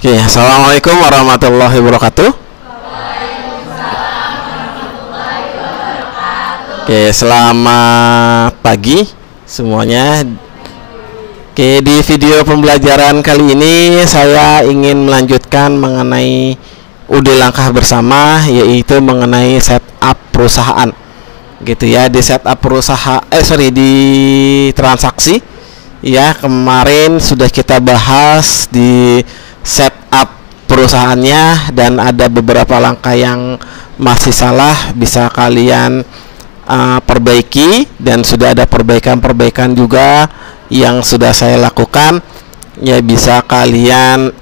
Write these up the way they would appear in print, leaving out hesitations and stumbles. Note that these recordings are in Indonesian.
Oke, assalamualaikum warahmatullahi wabarakatuh. Oke, selamat pagi semuanya. Oke, di video pembelajaran kali ini saya ingin melanjutkan mengenai UD langkah bersama, yaitu mengenai setup perusahaan. Gitu ya, di setup perusahaan di transaksi. Ya, kemarin sudah kita bahas di setup perusahaannya dan ada beberapa langkah yang masih salah, bisa kalian perbaiki, dan sudah ada perbaikan-perbaikan juga yang sudah saya lakukan, ya bisa kalian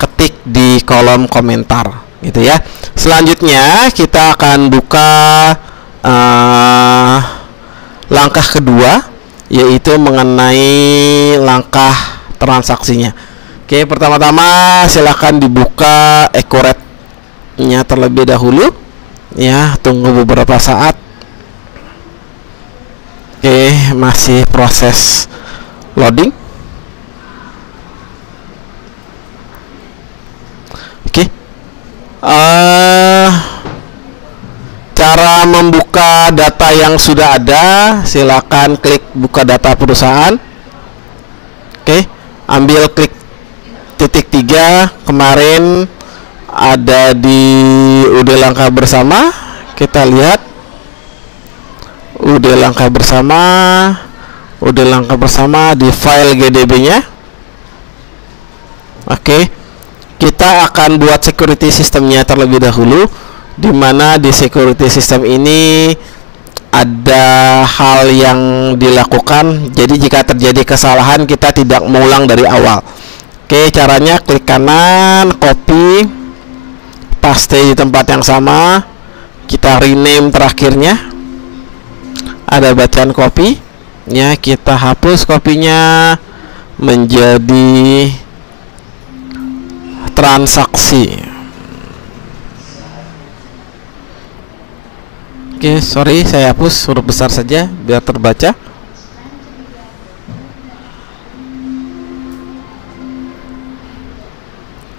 ketik di kolom komentar gitu ya. Selanjutnya kita akan buka langkah kedua, yaitu mengenai langkah transaksinya. Oke, pertama-tama silahkan dibuka Accurate-nya terlebih dahulu ya, tunggu beberapa saat. Oke, masih proses loading. Oke, cara membuka data yang sudah ada, silakan klik buka data perusahaan. Oke, ambil klik titik 3 kemarin ada di UD langkah bersama. Kita lihat UD langkah bersama di file GDB-nya. Oke, kita akan buat security sistemnya terlebih dahulu, di mana di security system ini ada hal yang dilakukan. Jadi jika terjadi kesalahan, kita tidak mengulang dari awal. Oke, caranya klik kanan, copy, paste di tempat yang sama, kita rename terakhirnya, ada bacaan copy ya, kita hapus kopinya menjadi transaksi. Oke, sorry, saya hapus huruf besar saja biar terbaca.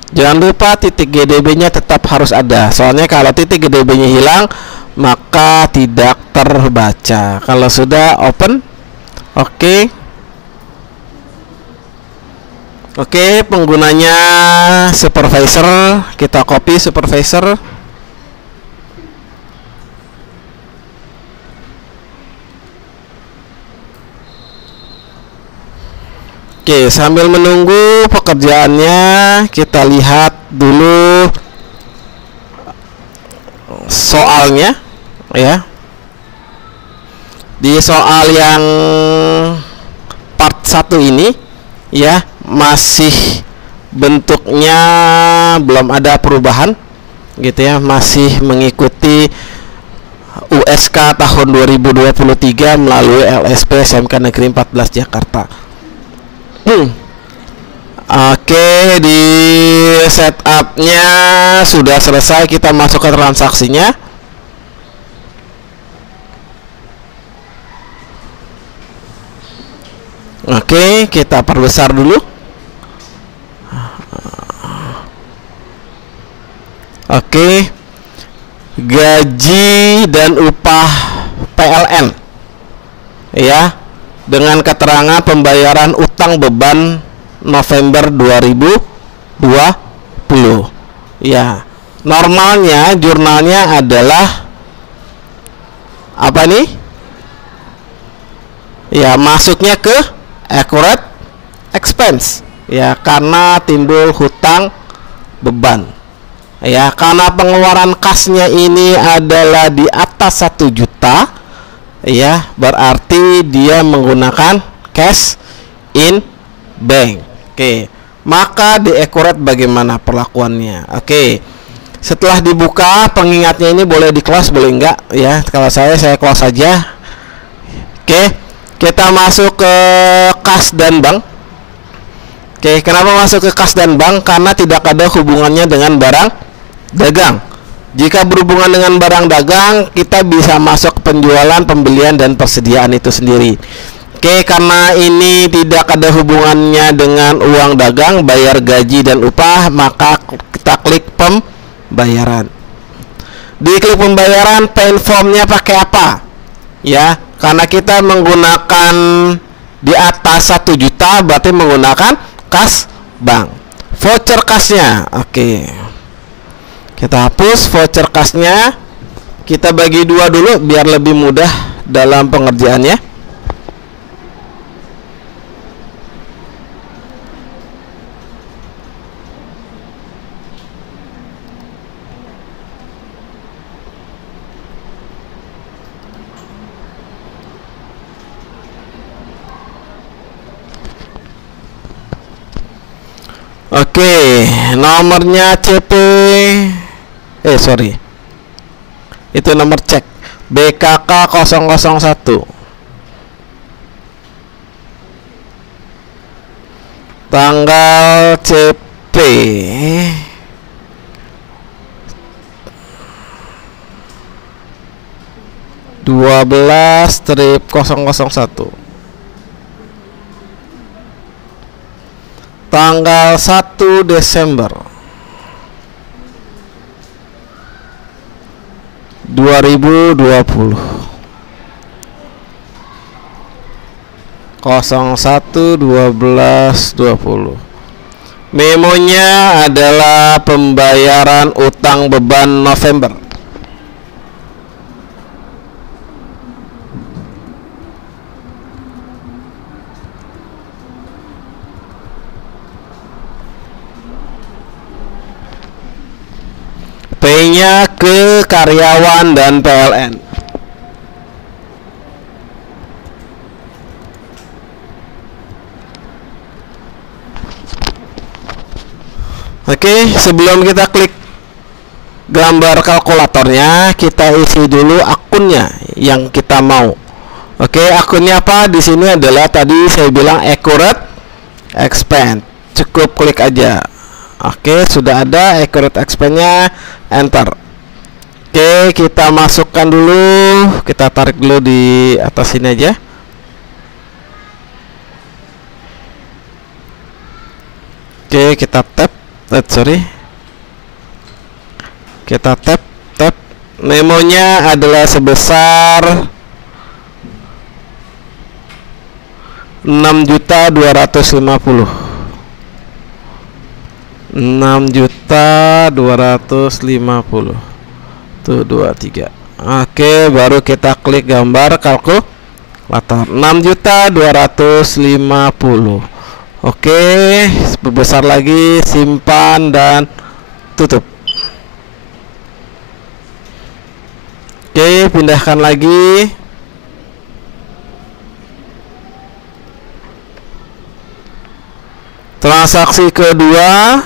Jangan lupa titik GDB-nya tetap harus ada, soalnya kalau titik GDB-nya hilang maka tidak terbaca. Kalau sudah open, oke. Oke, penggunanya supervisor, kita copy supervisor. Oke, sambil menunggu pekerjaannya, kita lihat dulu soalnya ya. Di soal yang part 1 ini ya, masih bentuknya belum ada perubahan gitu ya, masih mengikuti USK tahun 2023 melalui LSP SMK Negeri 14 Jakarta. Oke, di setupnya sudah selesai, kita masuk ke transaksinya. Oke, kita perbesar dulu. Oke, gaji dan upah PLN ya, dengan keterangan pembayaran utang beban November 2020 ya. Normalnya jurnalnya adalah apa nih ya, masuknya ke accurate expense ya, karena timbul hutang beban ya, karena pengeluaran kasnya ini adalah di atas 1 juta ya, berarti dia menggunakan cash in bank. Oke, maka di accurate bagaimana perlakuannya. Oke, setelah dibuka, pengingatnya ini boleh di close boleh enggak ya. Kalau saya close saja. Oke, kita masuk ke kas dan bank. Oke, kenapa masuk ke kas dan bank? Karena tidak ada hubungannya dengan barang dagang. Jika berhubungan dengan barang dagang, kita bisa masuk penjualan, pembelian, dan persediaan itu sendiri. Oke, karena ini tidak ada hubungannya dengan uang dagang, bayar gaji dan upah, maka kita klik pembayaran. Di klik pembayaran, pay formnya pakai apa? Ya, karena kita menggunakan di atas 1 juta, berarti menggunakan kas bank. Voucher kasnya, oke. Kita hapus voucher kasnya. Kita bagi 2 dulu biar lebih mudah dalam pengerjaannya. Oke, nomornya CP itu nomor cek BKK 001, tanggal CP 12/001, tanggal 1 Desember 2020, 01/12/20. Memonya adalah pembayaran utang beban November. P-nya ke karyawan dan PLN. Oke, sebelum kita klik gambar kalkulatornya, kita isi dulu akunnya yang kita mau. Oke, akunnya apa? Di sini adalah tadi saya bilang accurate expense. Cukup klik aja. Oke, sudah ada accurate expense-nya, enter. Oke, kita masukkan dulu, kita tarik dulu di atas sini aja. Oke, kita tap. Kita tap. Memonya adalah sebesar 6.250. 6.250. Tuh 23. Oke, baru kita klik gambar kalkulator. 6.250. Oke, besar lagi, simpan dan tutup. Oke, pindahkan lagi. Transaksi kedua,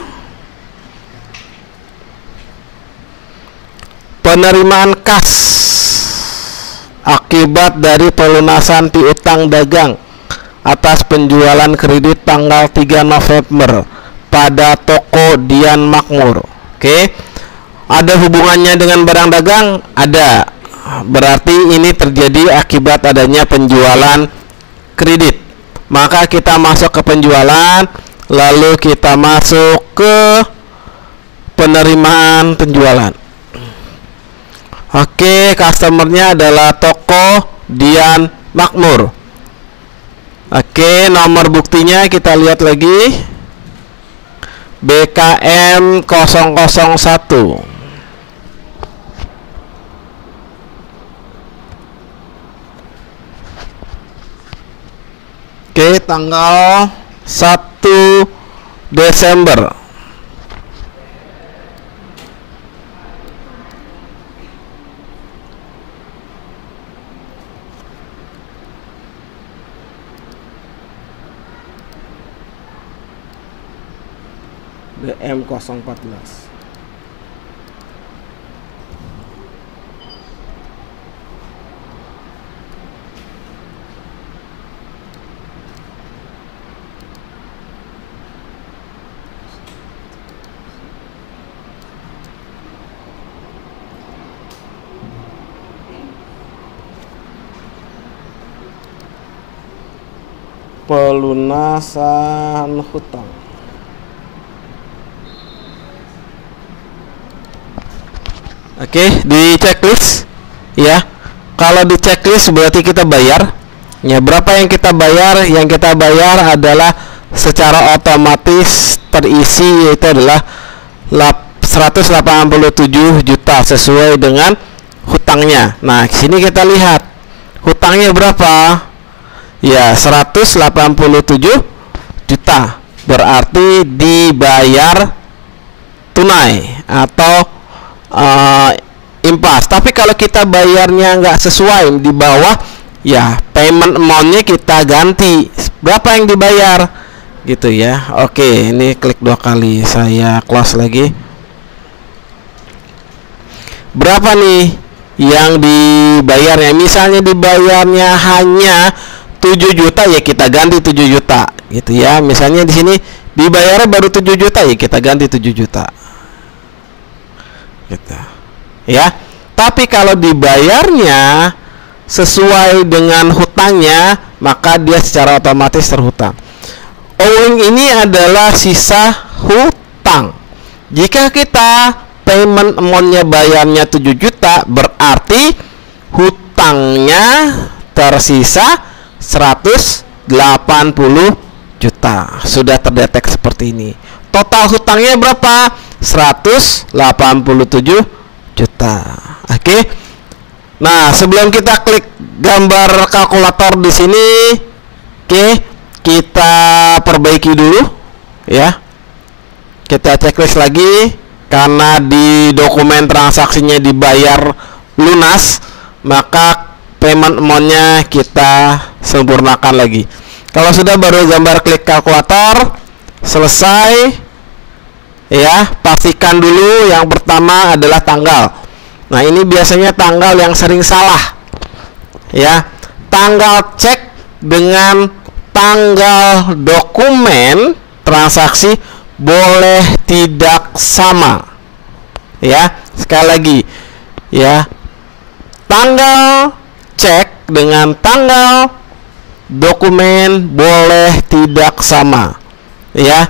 penerimaan kas akibat dari pelunasan piutang dagang atas penjualan kredit tanggal 3 November pada toko Dian Makmur. Oke, ada hubungannya dengan barang dagang? Ada. Berarti ini terjadi akibat adanya penjualan kredit. Maka kita masuk ke penjualan, lalu kita masuk ke penerimaan penjualan. Oke, customernya adalah toko Dian Makmur. Oke, nomor buktinya kita lihat lagi. BKM 001. Oke, tanggal 1 Desember. BM 014. pelunasan hutang. Oke, di checklist ya. Kalau di checklist berarti kita bayar. Ya, berapa yang kita bayar? Yang kita bayar adalah secara otomatis terisi, yaitu adalah 187 juta sesuai dengan hutangnya. Nah, sini kita lihat hutangnya berapa? Ya, 187 juta. Berarti dibayar tunai atau impas. Tapi kalau kita bayarnya nggak sesuai, di bawah, ya payment amount-nya kita ganti. Berapa yang dibayar? Gitu ya. Oke, ini klik 2 kali. Saya close lagi. Berapa nih yang dibayarnya? Misalnya dibayarnya hanya 7 juta, ya kita ganti 7 juta gitu ya. Misalnya di sini dibayarnya baru 7 juta, ya kita ganti 7 juta gitu ya. Tapi kalau dibayarnya sesuai dengan hutangnya, maka dia secara otomatis terhutang. Owing ini adalah sisa hutang. Jika kita payment amount-nya bayarnya 7 juta, berarti hutangnya tersisa 180 juta. Sudah terdetek seperti ini. Total hutangnya berapa? 187 juta. Oke. Nah, sebelum kita klik gambar kalkulator di sini, oke, kita perbaiki dulu ya. Kita checklist lagi karena di dokumen transaksinya dibayar lunas, maka payment amount-nya kita sempurnakan lagi. Kalau sudah, baru gambar klik kalkulator, selesai ya. Pastikan dulu yang pertama adalah tanggal. Nah, ini biasanya tanggal yang sering salah ya. Tanggal cek dengan tanggal dokumen transaksi boleh tidak sama ya. Sekali lagi ya, tanggal cek dengan tanggal dokumen boleh tidak sama ya.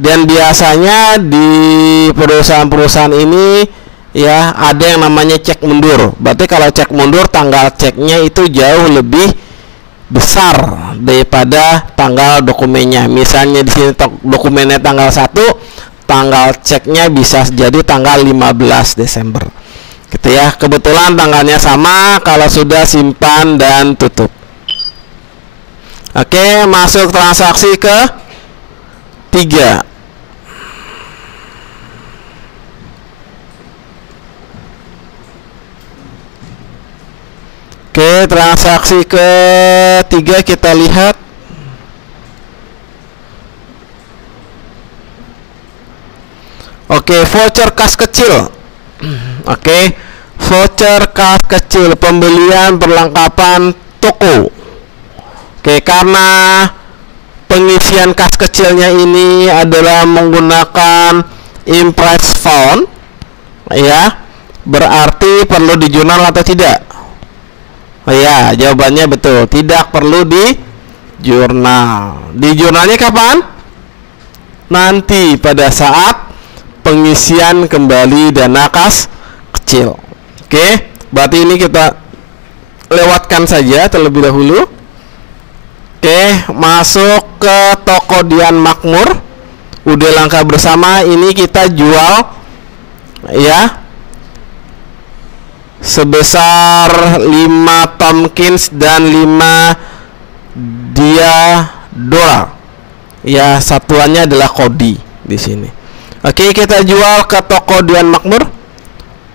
Dan biasanya di perusahaan-perusahaan ini ya, ada yang namanya cek mundur. Berarti kalau cek mundur, tanggal ceknya itu jauh lebih besar daripada tanggal dokumennya. Misalnya di sini dokumennya tanggal 1, tanggal ceknya bisa jadi tanggal 15 Desember. Gitu ya. Kebetulan tanggalnya sama. Kalau sudah, simpan dan tutup. Oke, masuk transaksi ke 3. Oke, transaksi ke-3 kita lihat. Oke, voucher kas kecil. Oke, voucher kas kecil, pembelian perlengkapan toko. Oke, karena pengisian kas kecilnya ini adalah menggunakan impress font ya, berarti perlu di jurnal atau tidak? Oh ya, jawabannya betul. Tidak perlu di jurnal. Di jurnalnya kapan? Nanti pada saat pengisian kembali dana kas kecil. Oke, berarti ini kita lewatkan saja terlebih dahulu. Oke, masuk ke toko Dian Makmur. Udah langkah bersama. Ini kita jual ya, sebesar 5 Tomkins dan 5 Diadora. Ya, satuannya adalah kodi di sini. Oke, kita jual ke toko Dian Makmur.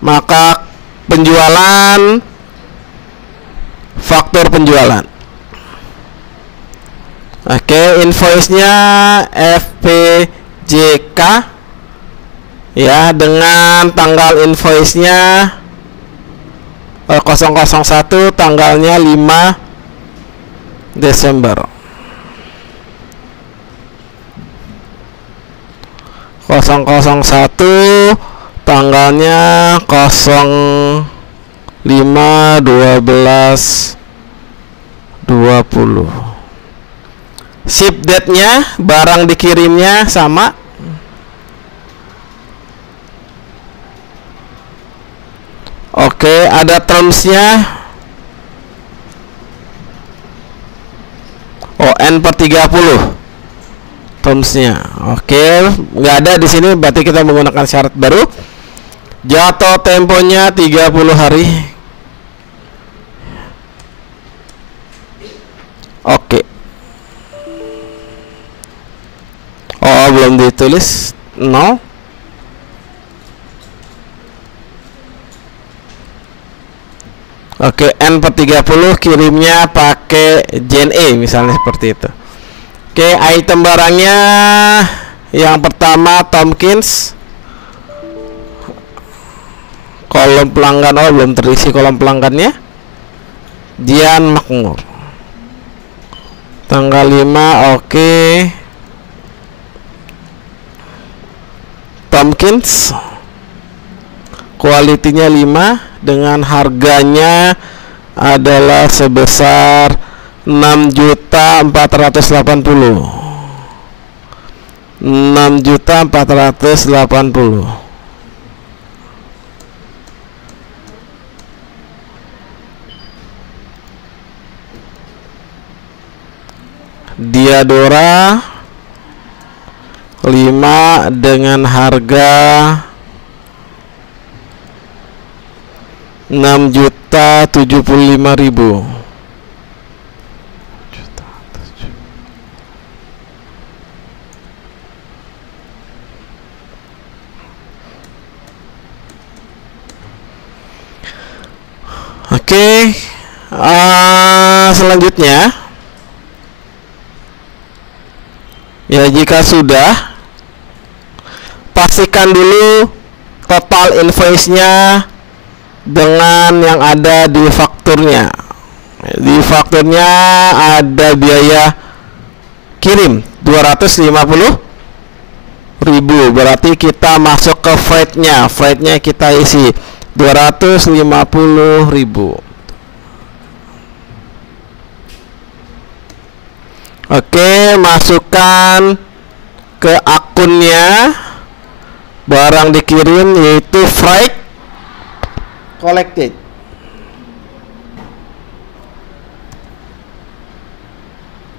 Maka penjualan, faktur penjualan. Oke, invoice-nya FPJK ya, dengan tanggal invoice-nya 001, tanggalnya 5 Desember. 001, tanggalnya 05/12/20. Ship date-nya, barang dikirimnya sama. Oke, ada terms-nya. Oh, N/30 terms-nya. Oke, nggak ada di sini, berarti kita menggunakan syarat baru. Jatuh temponya 30 hari. Oke. Oh, belum ditulis. No. Oke, N/30 kirimnya pakai JNE misalnya seperti itu. Oke, item barangnya yang pertama Tomkins. Kolom pelanggan, oh belum terisi kolom pelanggannya. Dian Makmur. Tanggal 5, oke. Tomkins. Kualitinya 5 dengan harganya adalah sebesar 6.480. 6.480. Diadora 5 dengan harga 6.075.000. Oke, selanjutnya ya, jika sudah, pastikan dulu total invoice-nya dengan yang ada di fakturnya. Di fakturnya ada biaya kirim 250.000, berarti kita masuk ke freight-nya. Freight-nya kita isi 250.000. Oke, masukkan ke akunnya barang dikirim, yaitu freight collected.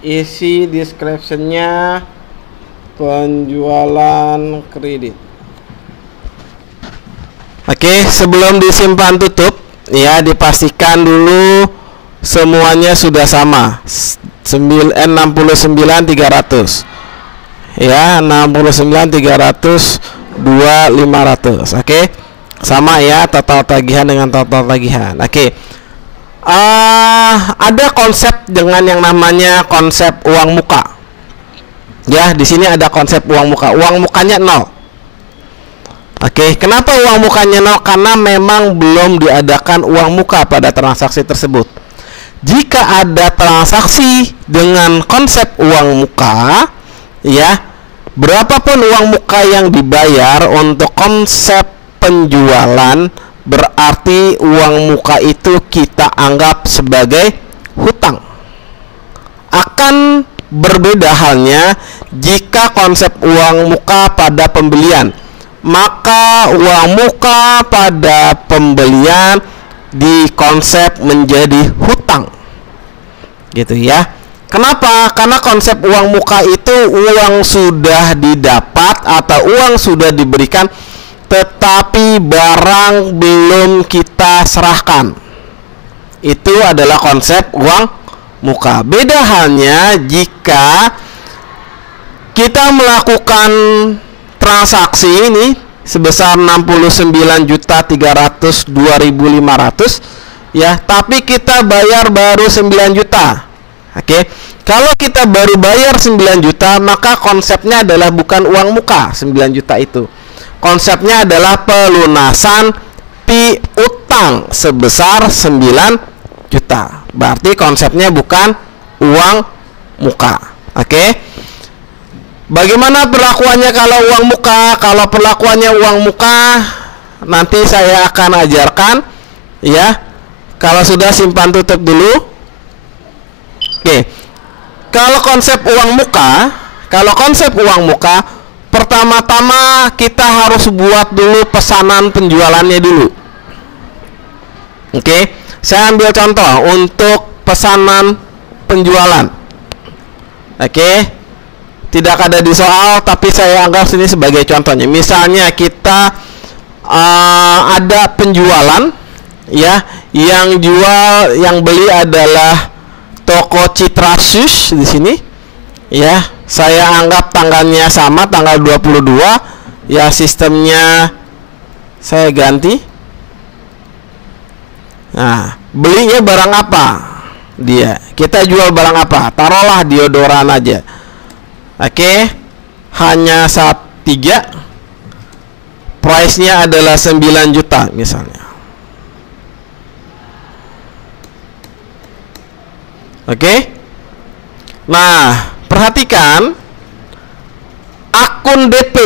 Isi description-nya penjualan kredit. Oke, sebelum disimpan tutup ya, dipastikan dulu semuanya sudah sama. 69.300 ya, 69.300 2.500. Oke, sama ya, total tagihan dengan total tagihan. Oke, ada konsep dengan yang namanya konsep uang muka ya. Di sini ada konsep uang muka. Uang mukanya 0. Oke, kenapa uang mukanya 0? Karena memang belum diadakan uang muka pada transaksi tersebut. Jika ada transaksi dengan konsep uang muka ya, berapapun uang muka yang dibayar untuk konsep penjualan, berarti uang muka itu kita anggap sebagai hutang. Akan berbeda halnya jika konsep uang muka pada pembelian. Maka uang muka pada pembelian dikonsep menjadi hutang, gitu ya. Kenapa? Karena konsep uang muka itu uang sudah didapat atau uang sudah diberikan, tetapi barang belum kita serahkan. Itu adalah konsep uang muka. Beda halnya jika kita melakukan transaksi ini sebesar 69.302.500 ya, tapi kita bayar baru 9 juta. Oke, kalau kita baru bayar 9 juta, maka konsepnya adalah bukan uang muka 9 juta itu. Konsepnya adalah pelunasan piutang sebesar 9 juta. Berarti konsepnya bukan uang muka. Oke. Bagaimana perlakuannya kalau uang muka? Kalau perlakuannya uang muka, nanti saya akan ajarkan ya. Kalau sudah, simpan tutup dulu. Oke. Kalau konsep uang muka, pertama-tama kita harus buat dulu pesanan penjualannya dulu. Oke, saya ambil contoh untuk pesanan penjualan. Oke, tidak ada di soal, tapi saya anggap sini sebagai contohnya. Misalnya kita ada penjualan, ya, yang beli adalah toko Citra Sus di sini, ya. Saya anggap tanggalnya sama, tanggal 22, ya. Sistemnya saya ganti. Nah, belinya barang apa? Kita jual barang apa? Taruhlah deodoran aja. Oke, hanya 3. Price-nya adalah 9 juta misalnya. Oke. Nah, perhatikan akun DP.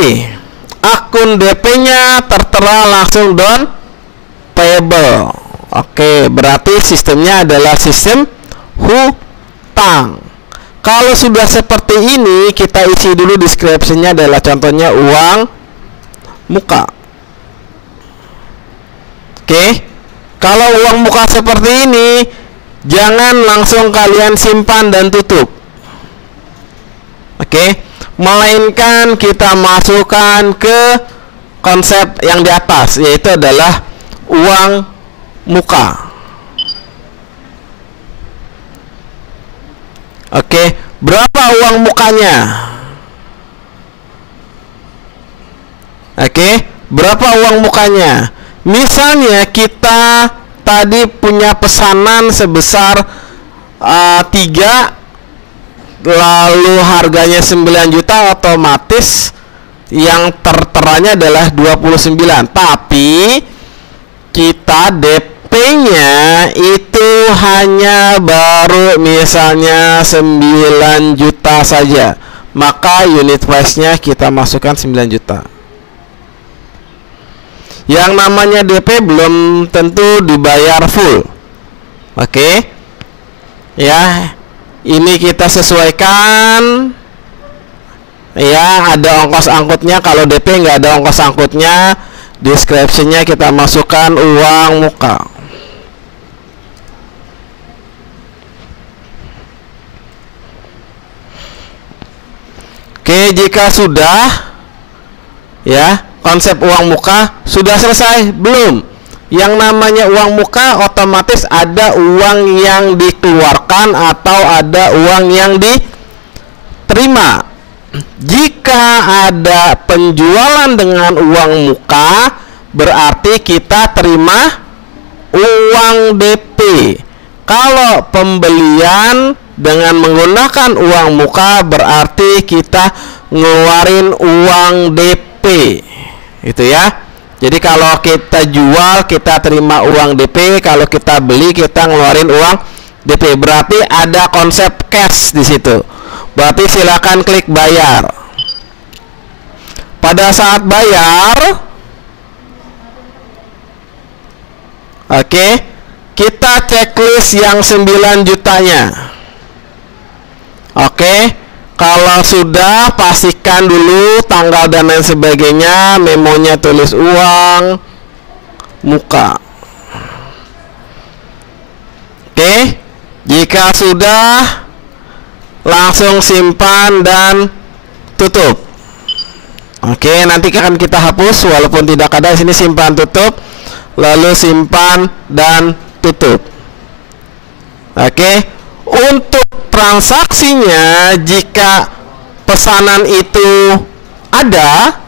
Akun DP-nya tertera langsung down payable. Oke, berarti sistemnya adalah sistem hutang. Kalau sudah seperti ini, kita isi dulu deskripsinya adalah contohnya uang muka. Oke. Kalau uang muka seperti ini, jangan langsung kalian simpan dan tutup. Oke, melainkan kita masukkan ke konsep yang di atas, yaitu adalah uang muka. Oke, berapa uang mukanya? Oke, berapa uang mukanya? Misalnya kita tadi punya pesanan sebesar 3, lalu harganya 9 juta, otomatis yang terteranya adalah 29. Tapi kita DP-nya itu hanya baru misalnya 9 juta saja, maka unit price-nya kita masukkan 9 juta. Yang namanya DP belum tentu dibayar full. Oke. Ya, ini kita sesuaikan. Ya, ada ongkos angkutnya. Kalau DP nggak ada ongkos angkutnya, deskripsinya kita masukkan uang muka. Oke, jika sudah, ya, konsep uang muka sudah selesai belum? Yang namanya uang muka otomatis ada uang yang dikeluarkan atau ada uang yang diterima. Jika ada penjualan dengan uang muka, berarti kita terima uang DP. Kalau pembelian dengan menggunakan uang muka, berarti kita ngeluarin uang DP. Itu ya. Jadi kalau kita jual kita terima uang DP, kalau kita beli kita ngeluarin uang DP. Berarti ada konsep cash di situ. Berarti silakan klik bayar. Pada saat bayar, oke, kita checklist yang 9 jutanya. Oke, kalau sudah, pastikan dulu tanggal dan lain sebagainya, memonya tulis uang muka. Oke, jika sudah, langsung simpan dan tutup. Oke, nanti akan kita hapus walaupun tidak ada di sini, simpan tutup, lalu simpan dan tutup. Oke, untuk transaksinya, jika pesanan itu ada,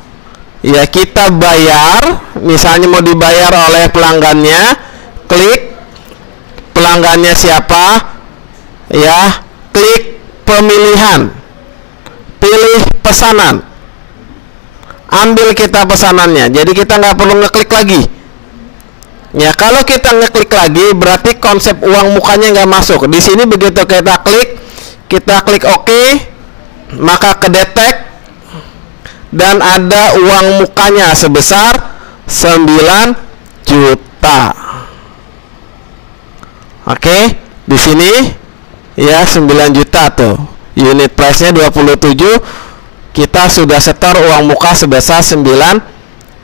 ya kita bayar. Misalnya mau dibayar oleh pelanggannya, klik pelanggannya siapa, ya, klik pemilihan, pilih pesanan, ambil kita pesanannya. Jadi kita nggak perlu ngeklik lagi. Ya, kalau kita ngeklik lagi berarti konsep uang mukanya nggak masuk. Di sini begitu kita klik OK, maka kedetek dan ada uang mukanya sebesar 9 juta. Oke, di sini ya 9 juta tuh. unit price-nya 27, kita sudah setor uang muka sebesar 9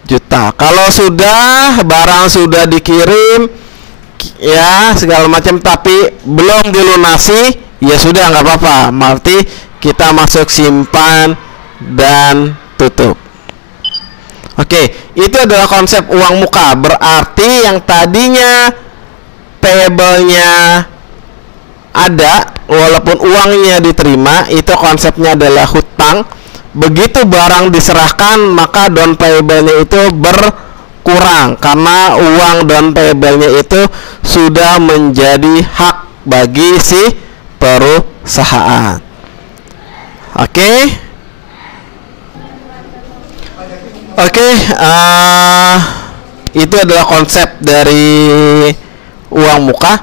juta. Kalau sudah barang sudah dikirim ya segala macam tapi belum dilunasi, ya sudah nggak apa-apa, berarti kita masuk simpan dan tutup. Oke, itu adalah konsep uang muka. Berarti yang tadinya payable-nya ada walaupun uangnya diterima, itu konsepnya adalah hutang. Begitu barang diserahkan, maka down payable-nya itu berkurang karena uang down payable-nya itu sudah menjadi hak bagi si perusahaan. Oke. Itu adalah konsep dari uang muka.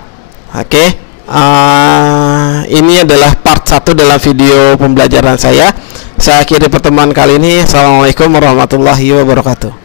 Ini adalah part 1 dalam video pembelajaran saya. Saya akhiri pertemuan kali ini. Assalamualaikum warahmatullahi wabarakatuh.